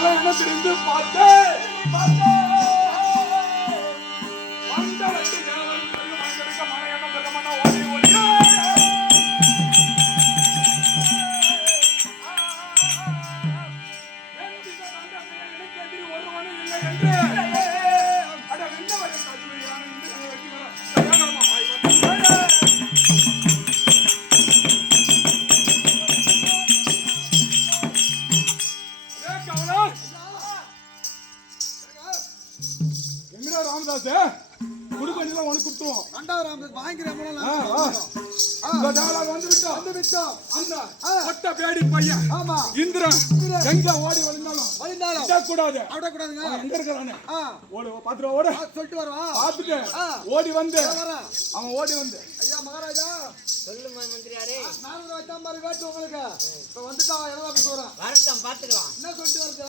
மலை என பிரிந்து பார்த்தேன் பார்த்தேன். மண்டலத்து தேவன் பிறகு மலை என பிரதமன ஓடி ஓடியே. ஒருவனும் இல்லை என்று. எங்கடா ராமதாஸ் குடுக்கணிலாம் உனக்கு குத்துவோம் ரெண்டாவது ராமதாஸ் வாங்கிக்கிறேன் வந்து விட்டோம் வந்து விட்டோம் அந்த ஒட்ட பேடி பையன். ஆமா. இந்திரன் எங்க ஓடி வந்தாலும் வழிந்தாலும் கூடாது விடக்கூடாதுங்க. அவன் எங்க இருக்கிறானே? ஓடு பாத்துட்டு ஓடு. சொல்லிட்டு வரவா பாத்துட்டு. ஓடி வந்து. அவன் ஓடி வந்து. ஐயா மகாராஜா. சொல்லுங்க மந்திரியாரே. நானும் வச்சா மாதிரி வேட்டு உங்களுக்கு. இப்ப வந்துட்டா எல்லாம் சொல்றேன். வரட்டும் பார்த்துக்கலாம். என்ன சொல்லிட்டு வருது?